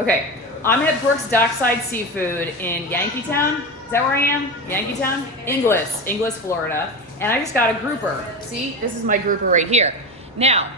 Okay, I'm at Brooks Dockside Seafood in Yankeetown. Is that where I am? Yankeetown? Inglis, Florida. And I just got a grouper. See, this is my grouper right here. Now,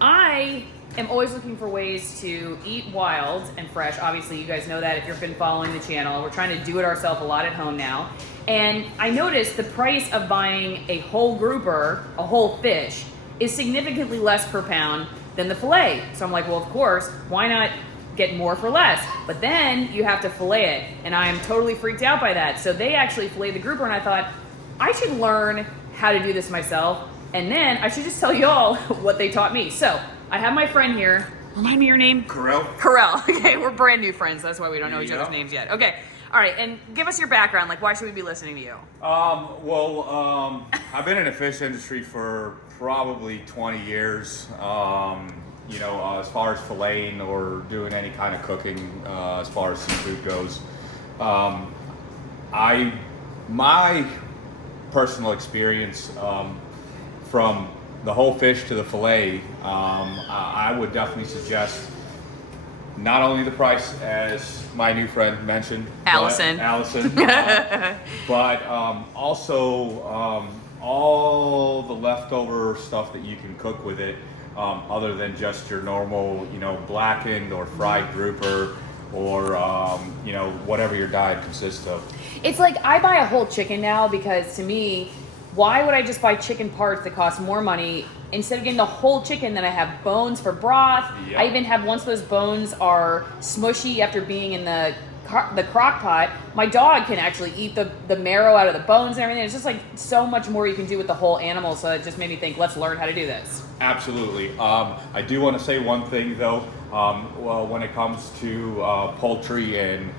I am always looking for ways to eat wild and fresh. Obviously, you guys know that if you've been following the channel. We're trying to do it ourselves a lot at home now. And I noticed the price of buying a whole grouper, a whole fish, is significantly less per pound than the fillet. So I'm like, well, of course, why not get more for less? But then you have to fillet it, and I am totally freaked out by that. So they actually fillet the grouper, and I thought, I should learn how to do this myself, and then I should just tell y'all what they taught me. So I have my friend here. Remind me your name? Corell. Okay, we're brand new friends. That's why we don't know each other's names yet. Okay. All right, and give us your background. Like, why should we be listening to you? I've been in the fish industry for probably 20 years. As far as filleting or doing any kind of cooking, as far as seafood goes. My personal experience from the whole fish to the fillet, I would definitely suggest not only the price, as my new friend mentioned, Allison, but also all the leftover stuff that you can cook with it, other than just your normal, blackened or fried grouper, or whatever your diet consists of. It's like I buy a whole chicken now because to me, why would I just buy chicken parts that cost more money instead of getting the whole chicken? Then I have bones for broth. Yep. I even have, once those bones are smushy after being in the crock pot, my dog can actually eat the marrow out of the bones and everything. It's just like so much more you can do with the whole animal. So it just made me think, let's learn how to do this. Absolutely. I do want to say one thing though. When it comes to poultry and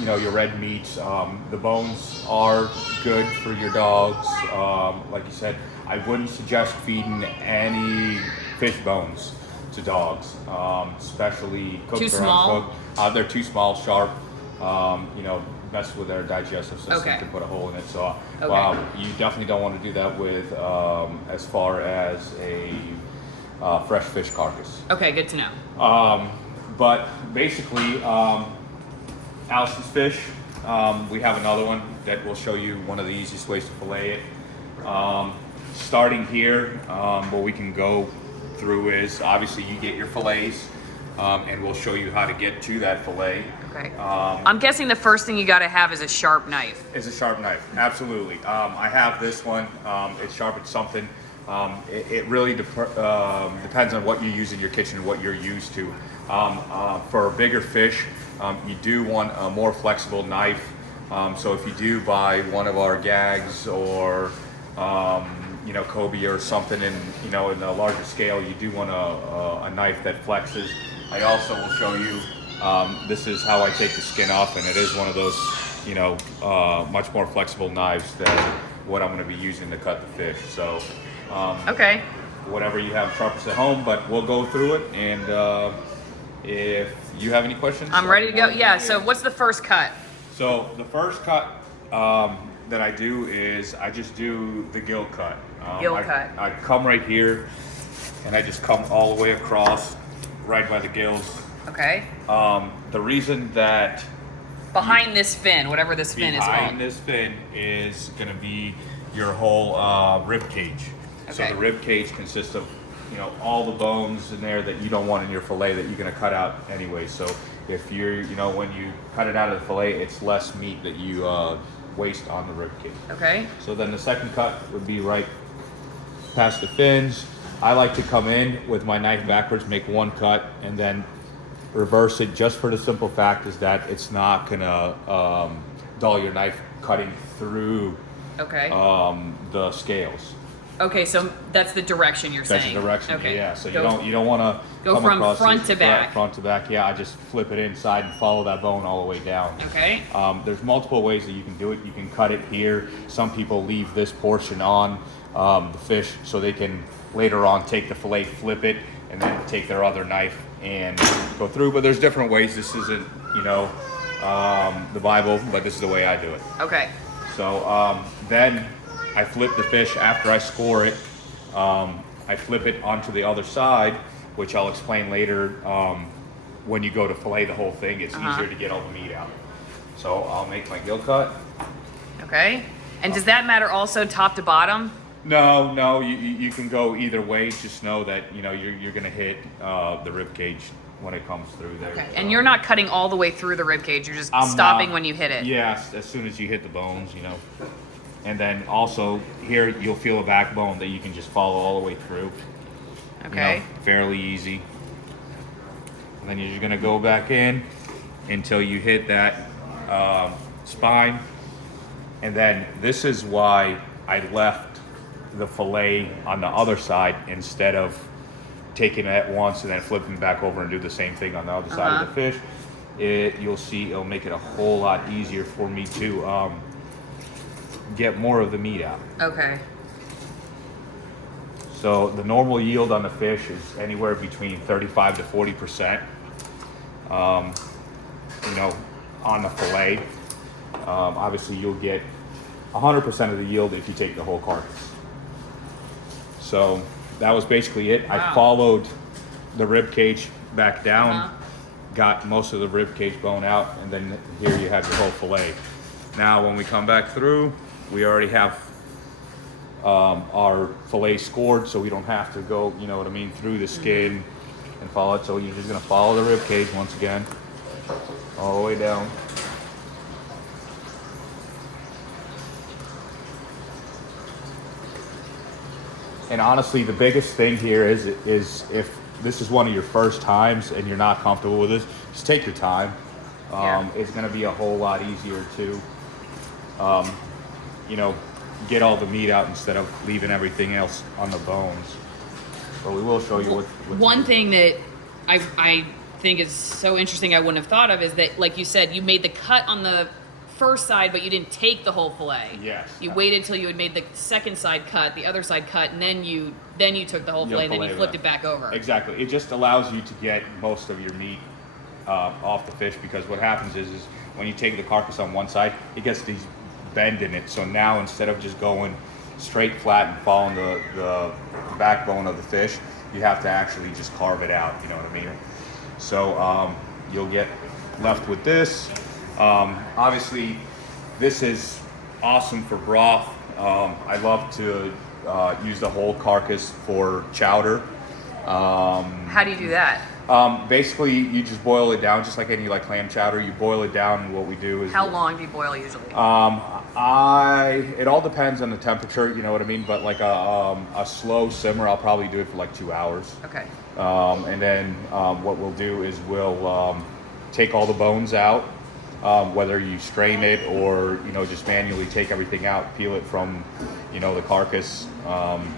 your red meats, the bones are good for your dogs. Like you said, I wouldn't suggest feeding any fish bones to dogs, especially cooked too or small? uncooked. They're too small, sharp. Mess with their digestive system, Okay. can put a hole in it. So Okay. you definitely don't want to do that with as far as a fresh fish carcass. Okay, good to know. But basically, Allison's fish, we have another one that will show you one of the easiest ways to fillet it. Starting here, what we can go through is, obviously you get your fillets, and we'll show you how to get to that fillet. Okay. I'm guessing the first thing you got to have is a sharp knife. It's a sharp knife, absolutely. I have this one. It sharpens something. It really depends on what you use in your kitchen and what you're used to. For bigger fish, you do want a more flexible knife. So if you do buy one of our gags or cobia or something in a larger scale, you do want a knife that flexes. I also will show you. This is how I take the skin off, and it is one of those much more flexible knives than what I'm going to be using to cut the fish. So. Okay. Whatever you have sharpest at home, but we'll go through it, and if you have any questions, I'm ready to go. Yeah, so what's the first cut? So the first cut that I do is I just do the gill cut. Cut. I come right here, and I just come all the way across, right by the gills. Okay. The reason that Behind this fin, whatever this fin is called. behind this fin is going to be your whole rib cage. So Okay. the rib cage consists of, all the bones in there that you don't want in your fillet that you're going to cut out anyway. So if you're, when you cut it out of the fillet, it's less meat that you waste on the rib cage. Okay. So then the second cut would be right past the fins. I like to come in with my knife backwards, make one cut, and then reverse it, just for the simple fact is that it's not going to dull your knife cutting through Okay. the scales. Okay, so that's the direction you're That's saying. the direction. Okay. Yeah. So you don't want to Go come from across front to back. Front to back. Yeah. I just flip it inside and follow that bone all the way down. Okay. There's multiple ways that you can do it. You can cut it here. Some people leave this portion on the fish so they can later on take the fillet, flip it, and then take their other knife and go through. But there's different ways. This isn't the Bible, but this is the way I do it. Okay. So then I flip the fish after I score it. I flip it onto the other side, which I'll explain later when you go to fillet the whole thing, it's easier to get all the meat out. So I'll make my gill cut. Okay. And does that matter also top to bottom? No, you can go either way. Just know that you're gonna hit the rib cage when it comes through there. Okay. So. And you're not cutting all the way through the rib cage. You're just stopping when you hit it. Yes, as soon as you hit the bones, And then also here you'll feel a backbone that you can just follow all the way through. Okay. Fairly easy. And then you're just gonna go back in until you hit that spine. And then this is why I left the fillet on the other side instead of taking it at once and then flipping back over and do the same thing on the other side of the fish. You'll see it'll make it a whole lot easier for me to get more of the meat out. Okay. So the normal yield on the fish is anywhere between 35 to 40%. On the fillet. Obviously you'll get 100% of the yield if you take the whole carcass. So that was basically it. Wow. I followed the rib cage back down, got most of the rib cage bone out, and then here you have your whole fillet. Now when we come back through, we already have our fillet scored, so we don't have to go, through the skin and follow it. So you're just gonna follow the rib cage once again, all the way down. And honestly, the biggest thing here is if this is one of your first times and you're not comfortable with this, just take your time. It's going to be a whole lot easier to, get all the meat out instead of leaving everything else on the bones. So we will show you what One thing that I think is so interesting I wouldn't have thought of is that, like you said, you made the cut on the first side, but you didn't take the whole fillet. Yes. You waited till you had made the second side cut, the other side cut, and then you took the whole fillet, and then you flipped it back over. Exactly. It just allows you to get most of your meat off the fish, because what happens is when you take the carcass on one side, it gets these bend in it. So now instead of just going straight flat and following the backbone of the fish, you have to actually just carve it out. You know what I mean? So you'll get left with this. Obviously, this is awesome for broth. I love to use the whole carcass for chowder. How do you do that? Basically, you just boil it down, just like any clam chowder. You boil it down, and what we do is... How long do you boil usually? It all depends on the temperature, you know what I mean? But like a slow simmer, I'll probably do it for like 2 hours. Okay. And then what we'll do is we'll take all the bones out, whether you strain it or just manually take everything out, peel it from the carcass. Want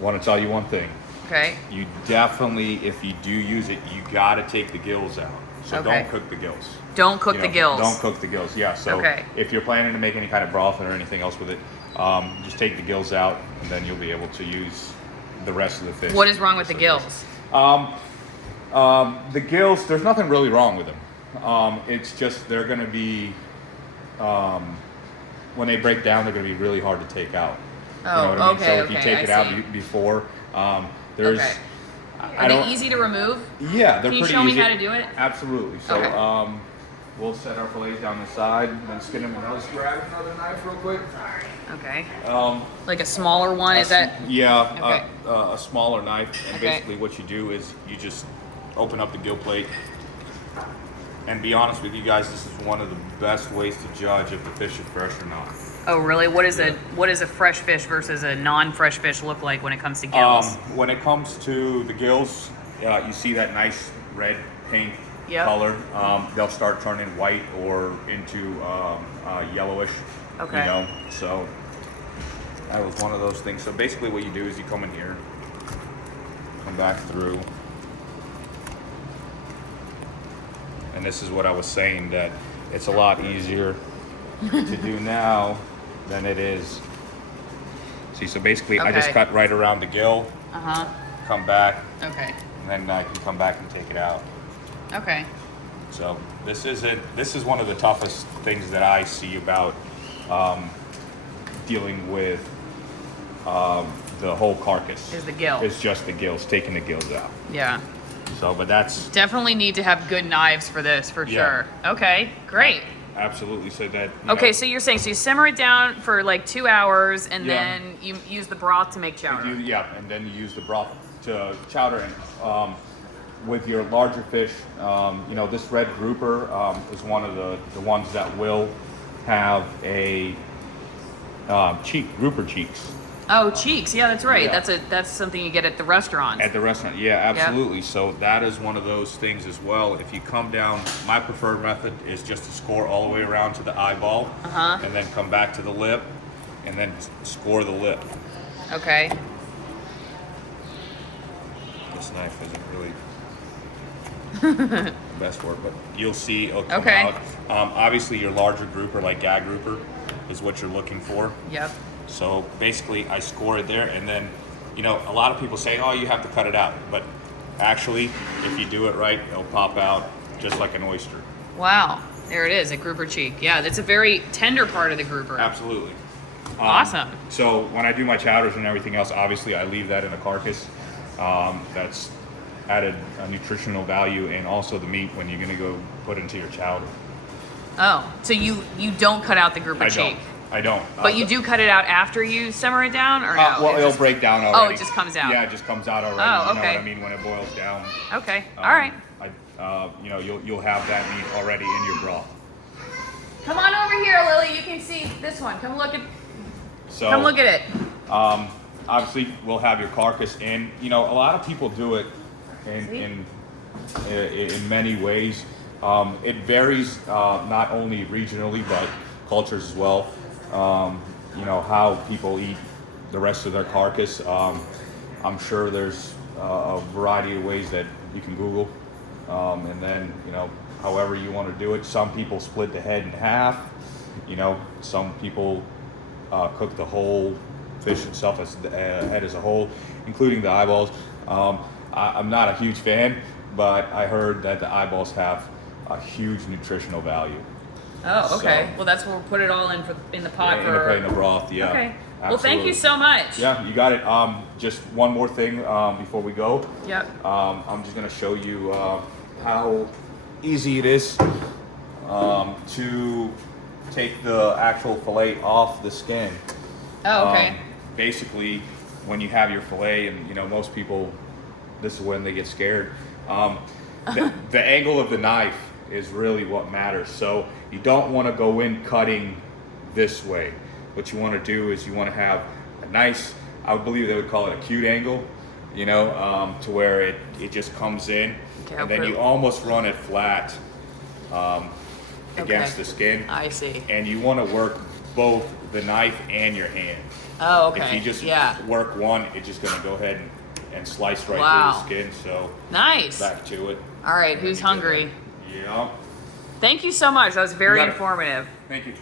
to tell you one thing. Okay. You definitely, if you do use it, you got to take the gills out. So Okay. don't cook the gills. Don't cook the gills. Don't cook the gills. Yeah. So Okay. if you're planning to make any kind of broth or anything else with it, just take the gills out, and then you'll be able to use the rest of the fish. What is wrong with the gills? The gills, there's nothing really wrong with them. It's just they're going to be, when they break down, they're going to be really hard to take out. Oh, you know what I mean? okay, So if you okay, take I it out see. before, there's. Okay. I Are don't. they easy to remove? Yeah, they're Can you pretty show me easy. how to do it? Absolutely. So Okay. we'll set our fillets down the side and then skin them. And I'll just grab another knife real quick. Okay. Like a smaller one, is that? Yeah, Okay. a smaller knife. And Okay. basically what you do is you just open up the gill plate. And be honest with you guys, this is one of the best ways to judge if the fish are fresh or not. Oh, really? What is a fresh fish versus a non-fresh fish look like when it comes to gills? When it comes to the gills, you see that nice red paint Yep. color. They'll start turning white or into yellowish. Okay. So that was one of those things. So basically what you do is you come in here, come back through. And this is what I was saying, that it's a lot easier to do now than it is. See, so basically I just Okay. cut right around the gill, come back, Okay. and then I can come back and take it out. Okay. So this is one of the toughest things that I see about dealing with the whole carcass. Is the gill. It's just the gills, taking the gills out. Yeah. So, but that's Definitely need to have good knives for this, for Yeah. sure. Okay, great. absolutely. So that Okay, so you're saying, so you simmer it down for like 2 hours, and Yeah. then you use the broth to make chowder. and then you use the broth to chowder. And with your larger fish, this red grouper is one of the ones that will have a grouper cheeks. Oh, cheeks. Yeah, that's right. Yeah. That's something you get at the restaurant. At the restaurant, yeah, absolutely. So that is one of those things as well. If you come down, my preferred method is just to score all the way around to the eyeball, and then come back to the lip, and then score the lip. Okay. This knife isn't really the best work, but you'll see it'll come Okay. out. Obviously, your larger grouper, like gag grouper, is what you're looking for. Yep. So basically, I score it there, and then, a lot of people say, oh, you have to cut it out. But actually, if you do it right, it'll pop out just like an oyster. Wow. There it is, a grouper cheek. Yeah, that's a very tender part of the grouper. Absolutely. Awesome. So when I do my chowders and everything else, obviously I leave that in a carcass. That's added a nutritional value, and also the meat when you're going to go put into your chowder. Oh, so you don't cut out the grouper cheek. I don't. But you do cut it out after you simmer it down, or no? Well, It it'll just- break down already. Oh, it just comes out. Yeah, it just comes out already. Oh, You know okay. what I mean? When it boils down. Okay. All right. You'll have that meat already in your broth. Come on over here, Lily. You can see this one. Come look at So it. Obviously, we'll have your carcass in. A lot of people do it in many ways. It varies not only regionally but cultures as well. How people eat the rest of their carcass. I'm sure there's a variety of ways that you can Google, and then however you want to do it. Some people split the head in half. Some people cook the whole fish itself as the head as a whole, including the eyeballs. I'm not a huge fan, but I heard that the eyeballs have a huge nutritional value. Oh, okay. So- Well, that's where we'll put it all in the pot In the broth, yeah. Okay. Well, thank you Absolutely. so much. Yeah, you got it. Just one more thing before we go. Yep. I'm just gonna show you how easy it is to take the actual fillet off the skin. Oh, okay. Basically, when you have your fillet, and most people, this is when they get scared. The angle of the knife is really what matters. So you don't want to go in cutting this way. What you want to do is you want to have a nice, I would believe they would call it a acute angle, to where it just comes in, Okay, and then you almost run it flat against the skin. I see. And you want to work both the knife and your hand. Oh, okay. If you just yeah. work one, it's just going to go ahead and slice right Wow. through the skin. So Nice. back to it. All right. And Who's you get hungry? that. Yeah. Thank you so much. That was very You got it. informative. Thank you.